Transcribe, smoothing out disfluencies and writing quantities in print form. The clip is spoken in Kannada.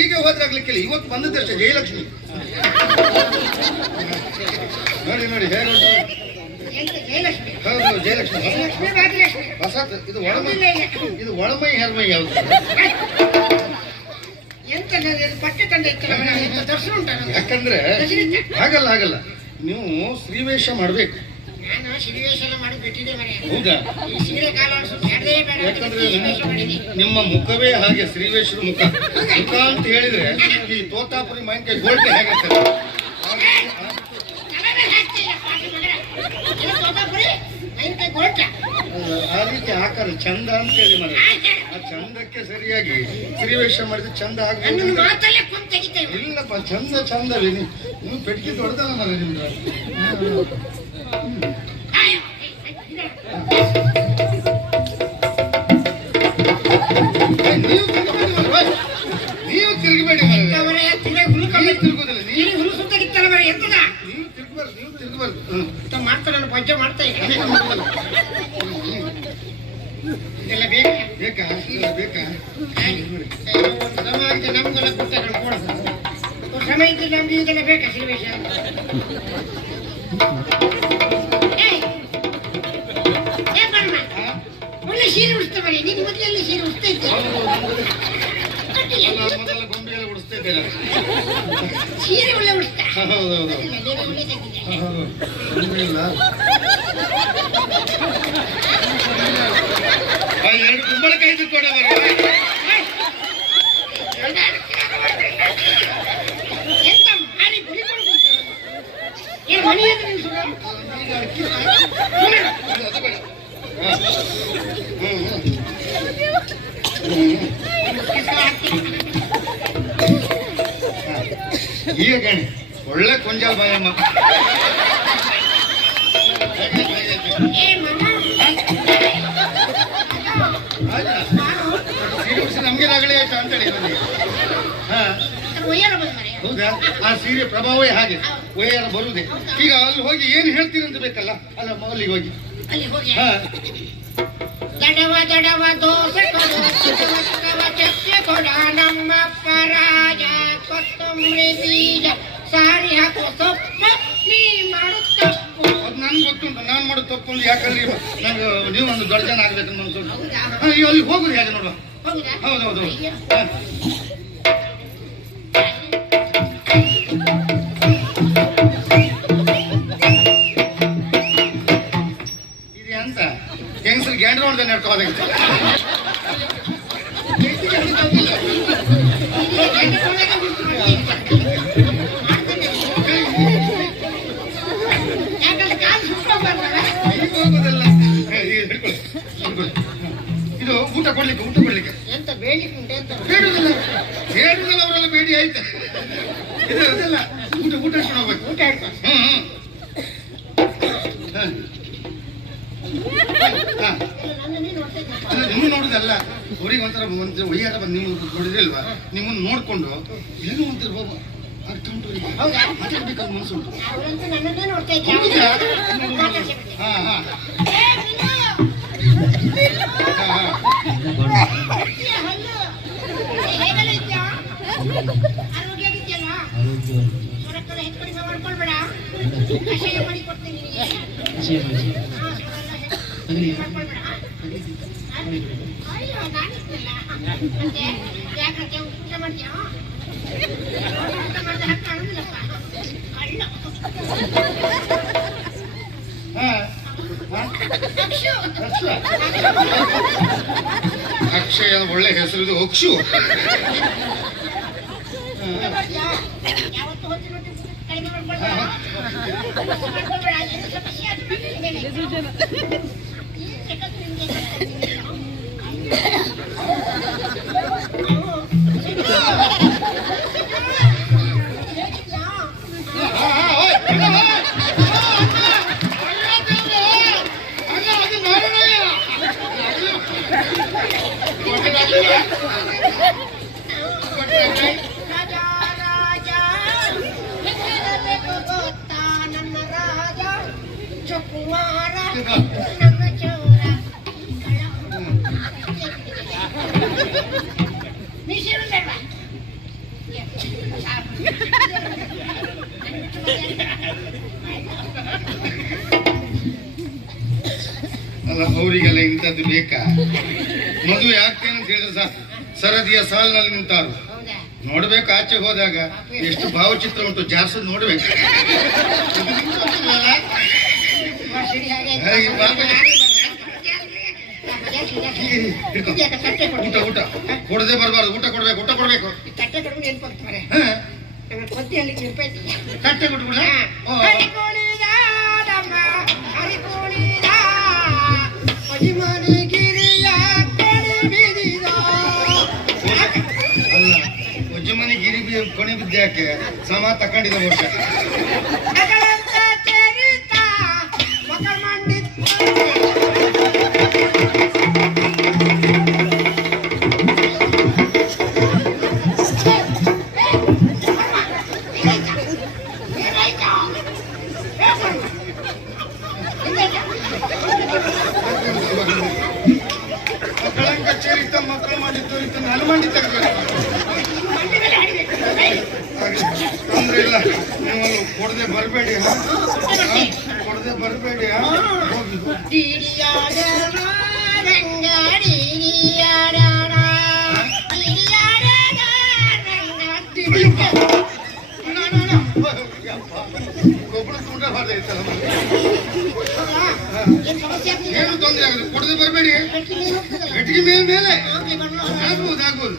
ಈಗ ಹೋದ್ರಾಗ್ಲಿಕ್ಕಿಲ್ಲ, ಇವತ್ತು ಬಂದದ್ದಷ್ಟೇ ಜಯಲಕ್ಷ್ಮಿ. ನೋಡಿ ನೋಡಿ ಹೇಗೆ ಹೌದು ಜಯಲಕ್ಷ್ಮಿ. ಹೊಸ ಇದು ಒಳಮೈ, ಇದು ಒಳಮೈ ಹೆರ್ಮೈ ಯಾವುದು? ಯಾಕಂದ್ರೆ ಹಾಗಲ್ಲ ಹಾಗಲ್ಲ, ನೀವು ಶ್ರೀವೇಷ ಮಾಡ್ಬೇಕು. ಹೌದಾ? ಯಾಕಂದ್ರೆ ನಿಮ್ಮ ಮುಖವೇ ಹಾಗೆ, ಶ್ರೀವೇಶ್ವರ ಮುಖ. ಮುಖ ಅಂತ ಹೇಳಿದ್ರೆ ಈ ತೋತಾಪುರಿ ಮಾವಿನಕಾಯಿ ಗೋಲ್ಕೆ ಹೇಗೆ ಆ ರೀತಿ ಆಕಾರ ಚಂದ ಅಂತ ಹೇಳಿ ಮರ. ಆ ಚಂದಕ್ಕೆ ಸರಿಯಾಗಿ ಶ್ರೀವೇಷ ಮಾಡಿದ್ರೆ ಚಂದ ಆಗ್ಬೋದು. ಇಲ್ಲಪ್ಪ, ಚಂದ ಚಂದವೇ. ನೀವು ಪೆಟ್ಟಿಗೆ ದೊಡ್ಡದಲ್ಲ ಮರ ನಿಮ್ದು. ನೀವು ತಿರುಗಬೇಡಿ ಮರ. ತಿರುಗುದಿಲ್ಲ ನೀವು ತಿರುಗಬಾರ್ದು, ನೀವು ತಿರುಗಬಾರ್ದು. ಮಾಡ್ತಾರೆ ಪಂಚ ಮಾಡ್ತಾ ಇದೆಲ್ಲ ಬೇಕಾ ಬೇಕಾ ನಮ್ಗೆಲ್ಲ ಪುಸ್ತಕಗಳು ಕೊಡೋದು ಸಮಯ ಇದ್ರೆ ನಮ್ಗೆ ಇದೆಲ್ಲ ಬೇಕಾ ಶ್ರೀವೇಶ? ಒಳ್ಳೆ ಸೀರೆ ಉಡಿಸ್ತಾ ಬರೀ, ನೀನು ಮೊದಲೆಲ್ಲ ಸೀರೆ ಉಡಿಸ್ತಾ ಇದ್ದೆ. ಮೊದಲ ಗೊಂಬೆಲ್ಲ ಉಡಿಸ್ತಾ ಇದ್ದೇನೆ. ಸೀರೆ ಒಳ್ಳೆ ಉಡಿಸ್ತಾ. ಹೌದೌದು. ಎರಡು ಕುಂಬಳಕಾಯಿ ಕೊಡ ಈಗ ಗಣಿ ಒಳ್ಳೆ ಕೊಂಜಾಲ್ ಬಾಯಮ್ಮ. ನಮ್ಗೆ ರಗಳೆ ಆಯ್ತಾ ಅಂತೇಳಿ. ಹೌದಾ? ಆ ಸೀರೆ ಪ್ರಭಾವವೇ ಹಾಗೆ, ಒಯ್ಯಾರ ಬರುವುದೇ. ಈಗ ಅಲ್ಲಿ ಹೋಗಿ ಏನು ಹೇಳ್ತೀರಂತ ಬೇಕಲ್ಲ, ಅಲ್ಲ ಅಲ್ಲಿಗೆ ಹೋಗಿ ದಡವ ದಡವ ದೋಸೆ ಕೊಡ ನಮ್ಮ ಪರಾಜ ಕೊತ್ತಂಬರಿ ಬೀಜ ಸಾರಿ ಹಾಕೋ ಸೊಪ್ಪು ನೀ ಮಾಡು ತಪ್ಪು. ಅದು ನನ್ಗೆ ಗೊತ್ತುಂಟು, ನಾನು ಮಾಡೋದು ತಪ್ಪು. ಯಾಕಂದ್ರೆ ನಂಗೆ ನೀವು ಒಂದು ದೊಡ್ಡ ಜನ ಆಗ್ಬೇಕು ಮನ್ಸು. ಅಲ್ಲಿ ಹೋಗುದು ಹೇಗೆ ನೋಡುವ. ಹೌದೌದು. ಇದು ಅಂತ ಹೆಂಗಸರು ಗ್ಯಾಂಡ್ರ ನೋಡ್ದೆ ನಡ್ಕೋದಾಗಿತ್ತು. ಇದು ಊಟ ಕೊಡ್ಲಿಕ್ಕೆ ಎಂತ ಬೇಡಿಕೆ ಉಂಟು? ಎಂತ ಬೇಡುದಿಲ್ಲ ಅವರೆಲ್ಲ ಬೇಡಿ ಆಯ್ತು. ಇದು ಅದೆಲ್ಲ ಊಟ ಇಟ್ಕೊಂಡು ಹೋಗ್ಬೇಕು. ಊಟ ಇಟ್ಕೊಂಡು ನೀವು ನೋಡುದಲ್ಲ, ಅವ್ರಿಗೆ ಒಂಥರ ಒಯ್ಯಾರ ಬಂದು ನೀವು ನೋಡಿದ್ರೆ ಅಲ್ವಾ, ನಿಮ್ಮನ್ನು ನೋಡ್ಕೊಂಡು ಏನೋ ಒಂಥರ ಬಾಬಾ ಅರ್ಥ ಉಂಟು, ಮಾತಾಡ್ಬೇಕಂತ ಮನಸ್ಸು ಉಂಟು. ನನ್ನನ್ನೇ ನೋಡ್ತಾ ಆರೋಗ್ಯ ಆಗಿದ್ಯಲ್ಲ, ಹೊರಕ್ಕೆಲ್ಲ ಹೆಚ್ಚು ಮಾಡ್ಕೊಳ್ಬೇಡ. ಕಷಾಯ ಮಾಡಿ ಕೊಡ್ತೀನಿ. ಅಯ್ಯೋ ನಾನಿದ್ದಲ್ಲ ಮತ್ತೆ ಯಾಕೆ ಊಟ ಮಾಡ್ತೀಯ? ಊಟ ಮಾಡಿದ್ರೆ ಹಕ್ಕ ಆಗುದಿಲ್ಲಪ್ಪ. ಅಲ್ಲ ಅಕ್ಷಯ ಒಳ್ಳೆ ಹೆಸರು, ಇದು ಅಕ್ಷು. ಯಾವತ್ತು ಹೊತ್ತಿನ ಕಡಿಮೆ ಮಾಡ್ಕೊಳ್ಬೇಡ. ಕುಮಾರ ನನ್ನ ಚೌರ ಮಿಷನ್ ಬೇಡವಾ ಅಲ್ಲ ಅವರಿಗೆಲ್ಲ ಇಂಥದ್ದು ಬೇಕಾ? ಮದುವೆ ಆಗ್ತೇನೆ ಅಂತ ಹೇಳಿದ್ರೆ ಸಾಕು, ಸರದಿಯ ಸಾಲಿನಲ್ಲಿ ನಿಂತಾರು. ಹೌದಾ ನೋಡ್ಬೇಕು ಆಚೆ ಹೋದಾಗ ಎಷ್ಟು ಭಾವಚಿತ್ರ ಉಂಟು, ಜಾಸ್ತಿ ನೋಡ್ಬೇಕು. ಸರಿ ಹಾಗೆ ಹಾಗೆ ಬಾಬಾ. ಊಟ ಊಟ ಕೊಡದೆ ಬರಬಾರ್ದು, ಊಟ ಕೊಡ್ಬೇಕು, ಊಟ ಕೊಡ್ಬೇಕು. ತಟ್ಟೆ ಕೊಡ್ಕೊಂಡು ಏನ್ ಕೊಡ್ತಾರೆ ಕೊತ್ತಿ ಅಲ್ಲಿ ನಿರ್ಪೈತಿ ತಟ್ಟೆ ಕೊಟ್ಬಿಡ. ಅಲ್ಲ ಒಜ್ಜಮನಿ ಗಿರಿ ಕೊನೆ ಬಿದ್ದಾಕೆ ಸಮ ತಕೊಂಡಿದ ವರ್ಷ. ಮಕ್ಕಳಂಗ ಕಚೇರಿತ ಮಕ್ಕಳು ಮಾಡಿದ್ದು ಇತ್ತು, ನಾನು ಮಾಡಿ ತೆಗೆದು ತೊಂದ್ರೆ ಇಲ್ಲ. ನೀವು ಕೊಡದೆ ಬರಬೇಡಿ, ಕೊಡದೆ ಬರಬೇಡಿ. ಗೊಬ್ಬರ ತುಂಡ ಬಾರ್ದು ಇರ್ತಲ್ಲ. ಏನು ತೊಂದರೆ ಆಗುದು, ಕೊಡದೆ ಬರಬೇಡಿ. ಕಟ್ಟಿಗೆ ಮೇಲೆ ಮೇಲೆ ಆಗ್ಬೋದು ಆಗ್ಬೋದು.